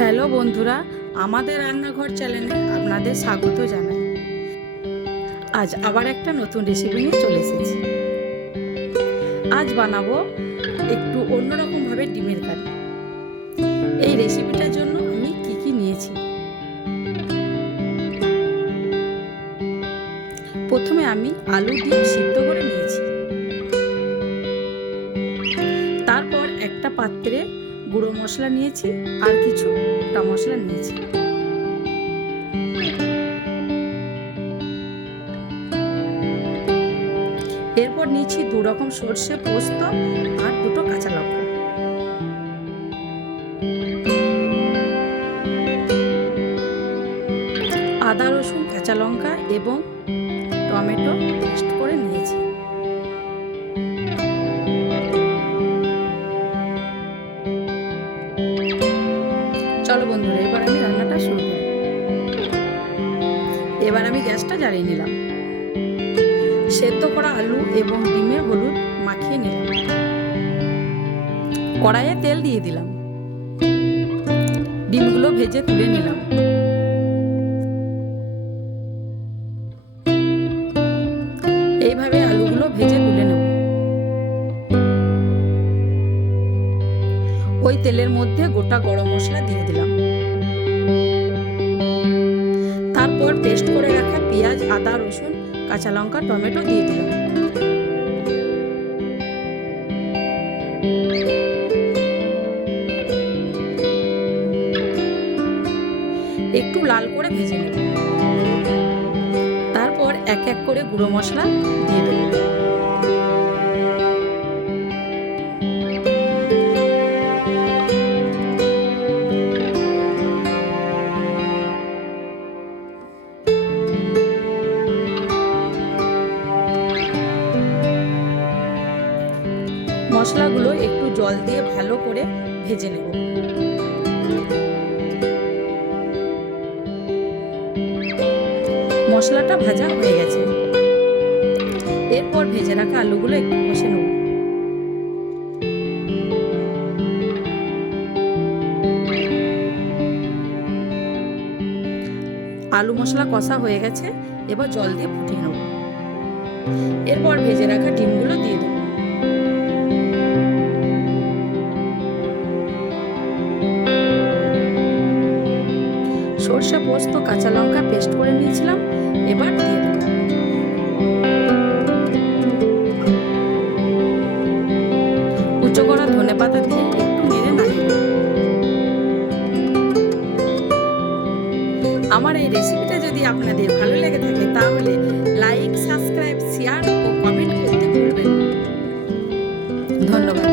Hello বন্ধুরা, আমাদের রান্নাঘর চ্যানেলে আপনাদের স্বাগত জানাই। আজ আবার একটা নতুন রেসিপি নিয়ে চলে এসেছি। আজ বানাবো একটু অন্যরকমভাবে ডিমের কারি। এই রেসিপিটার জন্য আমি কি নিয়েছি। প্রথমে আমি আলু ডিম সিদ্ধ করে নিয়েছি। তারপর একটা পাত্রে গুঁড়ো মশলা নিয়েছি আর কিছু গোটা মশলা নিয়েছি। এরপর নিয়েছি 2 রকম সর্ষে পোস্ত আর 2টো কাঁচা লঙ্কা। আদা রসুন কাঁচা লঙ্কা এবং টমেটো পেস্ট করে নিয়েছি। চলো বন্ধুরা, এবার আমি রান্নাটা শুরু করি। এবার আমি গ্যাসটা জ্বালিয়ে নিলাম। সেদ্ধ করা আলু এবং ডিমে হলুদ মাখিয়ে নিলাম। কড়াইয়ে তেল দিয়ে দিলাম। ডিমগুলো ভেজে তুলে নিলাম। এইভাবে আলুগুলো ভেজে তুলে নেব। ওই তেলের মধ্যে গোটা গরম মশলা দিয়ে দিলাম। তারপর পেস্ট করে রাখা পেঁয়াজ, আদা, রসুন, কাঁচা লঙ্কা, টমেটো দিয়ে দিলাম। একটু লাল করে ভেজে নেব। তারপর এক এক করে গুঁড়ো মশলা দিয়ে দেব। মশলাগুলো একটু জল দিয়ে ভালো করে ভেজে নেব। মশলাটা ভাজা হয়ে গেছে। এরপর ভেজে রাখা আলুগুলো একটু কষে নেব। আলু মশলা কষা হয়ে গেছে, এবার জল দিয়ে ফুটিয়ে নেব। এরপর ভেজে রাখা ডিমগুলো দিয়ে দেব। সরষে পোস্ত কাঁচা লঙ্কা পেস্ট করে নিয়েছিলাম, এবার দিয়ে দেব। কুচো করা ধনেপাতা দিয়ে একটু নেড়ে নাড়িয়ে দেব। আমার এই রেসিপিটা যদি আপনাদের ভালো লেগে থাকে তাহলে লাইক, সাবস্ক্রাইব, শেয়ার ও কমেন্ট করতে ভুলবেন না। ধন্যবাদ।